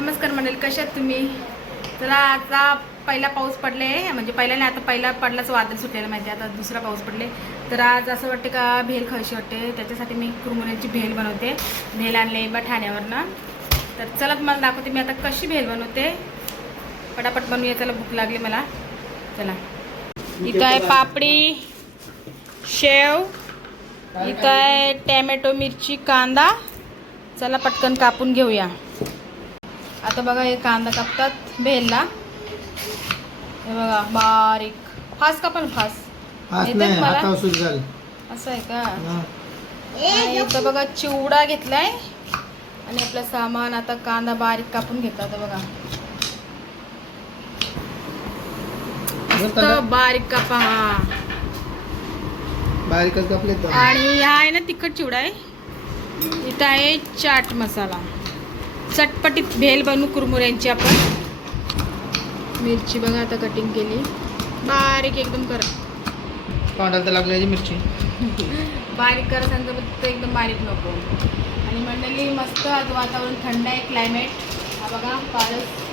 नमस्कार मंडळी कशात तुम्ही? चला आता पहिला पाऊस पडले म्हणजे पहिला नाही आता पहिला पडलाच वादळ सुटलेलं माहिती आहे. आता दुसरा पाऊस पडले. तर आज असं वाटते का भेल खायची वाटते. त्याच्यासाठी मी कुरमुऱ्यांची भेल बनवते. भेल आणले बा ठाण्यावरनं. तर चला तुम्हाला दाखवते मी आता कशी भेल बनवते. पटापट बनवूया. चला भूक लागली मला. चला. इथं आहे पापडी शेव. इथं आहे टॅमॅटो मिरची कांदा. चला पटकन कापून घेऊया. आता बघा हे कांदा कापतात भेलला हे बघा बारीक. फास का पण फास? हात येतं नाही तुम्हाला? हातावर सुट घाल असं आहे का? इथं बघा चिवडा घेतलाय. आणि आपलं सामान आता कांदा बारीक कापून घेतला आता बघा. मस्त बारीक कापा हा. बारीकच कापले आणि हा आहे ना तिखट चिवडा आहे. इथं आहे चाट मसाला. चटपटीत भेल बनवू कुरमुऱ्यांची आपण. मिरची बघा आता कटिंग केली. बारीक एकदम कर. तर लागली मिरची. बारीक कर सांगतो एकदम बारीक नको. आणि मंडळी मस्त आज वातावरण थंड आहे क्लायमेट हा बघा पारस.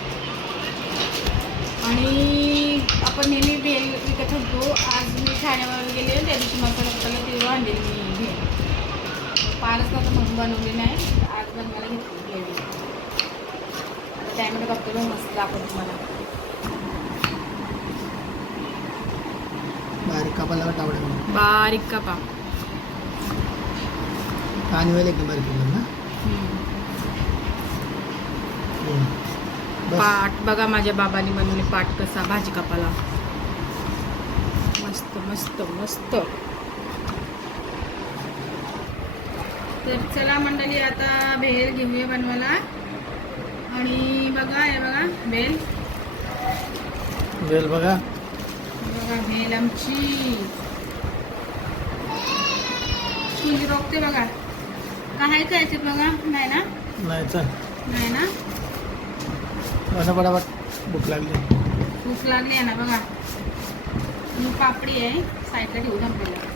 आणि आपण नेहमी भेल विकत होतो. आज मी ठाण्यावर गेले त्या दिवशी मसाला मसाला तेव्हा आणलेली मी भेल पारसला तर म्हणून बनवली नाही आज बनवायला घेतली आता टॅमॅटो कापतो मस्त दाखवतो तुम्हाला. बारीक कापायला आवडेल बारीक कापा. पाणी व्हायला एकदम बारीक ना? पाट बघा माझ्या बाबांनी बनवले पाट कसा भाजी कापाला. मस्त मस्त मस्त. तर चला मंडळी आता भेल घेऊया बनवायला. आणि बघा हे बघा भेल बेल बघा. बघा भेल आमची. तुझी रोखते बघा. काय काय याच्यात बघा नाही ना? नाही चल नाही ना? पटापट. भूक लागली. भूक लागली आहे ना बघा. आणि पापडी आहे साईडला ठेवून आपल्याला.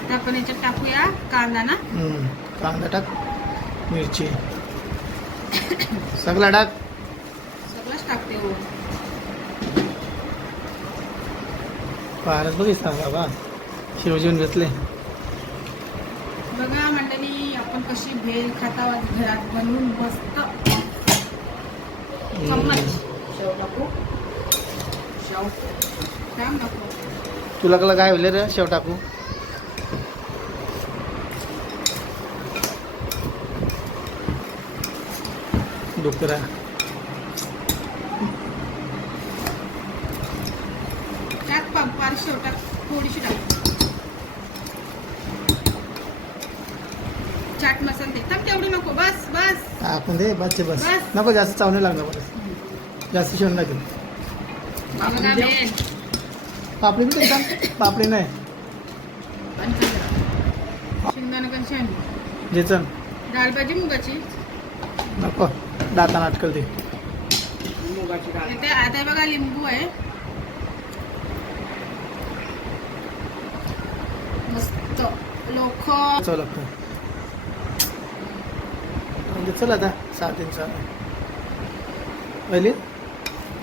आता आपण याच्यात टाकूया कांदा ना. कांदा टाक मिरची. सगळा टाक सगळंच टाकते हो. फारच बघिस ना बाबा? शिवजीवन घेतले. बघा मंडळी आपण कशी भेल खाता घरात बनवून मस्त. चम्मच. शेव टाकू. शेव. टाकू तुला कला काय होईल रे? शेव टाकू. डुकरा टाक पा पार शेव टाक थोडीशी टाक. चाट मसाला दे. तेवढी नको. बस बस. टाकून दे. बसचे बस. बस. नको जास्त चावणे लागलं बरं जास्त शिवण लागेल पापडी टाक पापडी नाही. शेंगदाणा कशी आणली जेचन डाळ भाजी मुगाची. नको. दाताना अटकल ते इथे आता बघा लिंबू आहे. मस्त. लोक चव लागतं म्हणजे चल आता सात इंच पहिली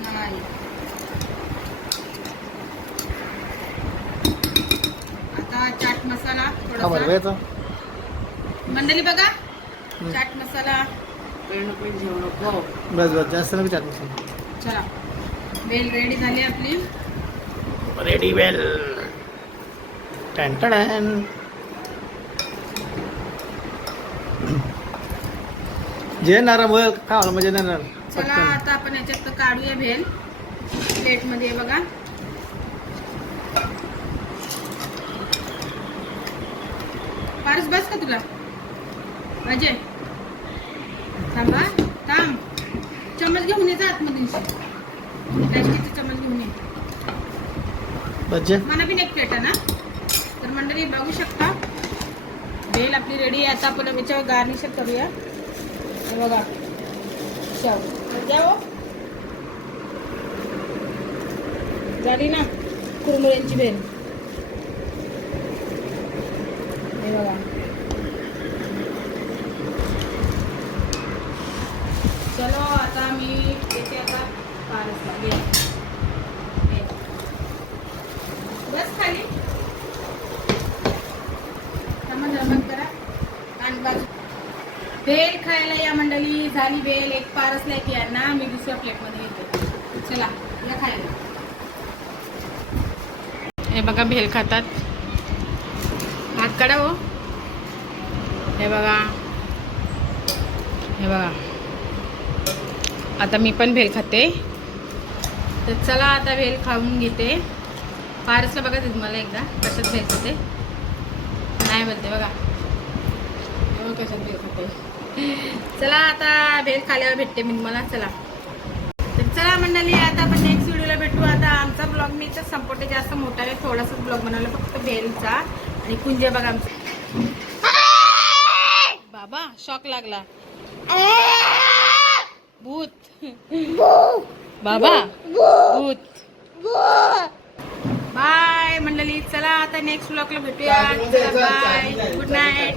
नाही. आता चाट मसाला हा बरं थोडासा मंडळी बघा. चाट मसाला. बस बस जास्त नको मसाला चला. बेल रेडी झाली आपली. रेडी वेल टॅन टॅन जे नारा मुळे खावलं म्हणजे नाही चला आता आपण याच्यात काढूया भेल. प्लेटमध्ये बघा. पारस बस का तुला? अजय. थांबा थांब. चमच घेऊन ये जा आतमध्ये प्लॅस्टिकचा चमच घेऊन ये. मला पण एक प्लेट आहे ना? तर मंडळी बघू शकता. भेल आपली रेडी आहे. आता आपण याच्यावर गार्निश करूया. हे बघा. जाओ झाली ना? कुरमुऱ्यांची हे बघा चलो आता मी येते आता पारसला घे. घे. बस खाली थांबा जरा बंद करा आणि बाजू बेल खायला या मंडळी झाली बेल एक पारसला की यांना मी दुसऱ्या प्लेटमध्ये घेते. चला या खायला. हे बघा भेल खातात. भात काढा हो. हे बघा. हे बघा. आता मी पण भेल खाते. तर चला आता भेल खाऊन घेते. पारसला बघा ते तुम्हाला एकदा कशात भेल खाते. नाही बोलते बघा. बघा कशात भेल खाते. चला आता भेल खाल्यावर भेटते मी मला चला. तर चला मंडळी आता आपण नेक्स्ट व्हिडिओला भेटू. आता आमचा ब्लॉग मी तर संपवते जास्त मोठा आहे थोडासा ब्लॉग बनवला फक्त भेलचा आणि कुंजे बघा आमचा बाबा शॉक लागला. भूत. बाबा भूत. बाय मंडळी. चला आता नेक्स्ट ब्लॉगला भेटूया. Bye good night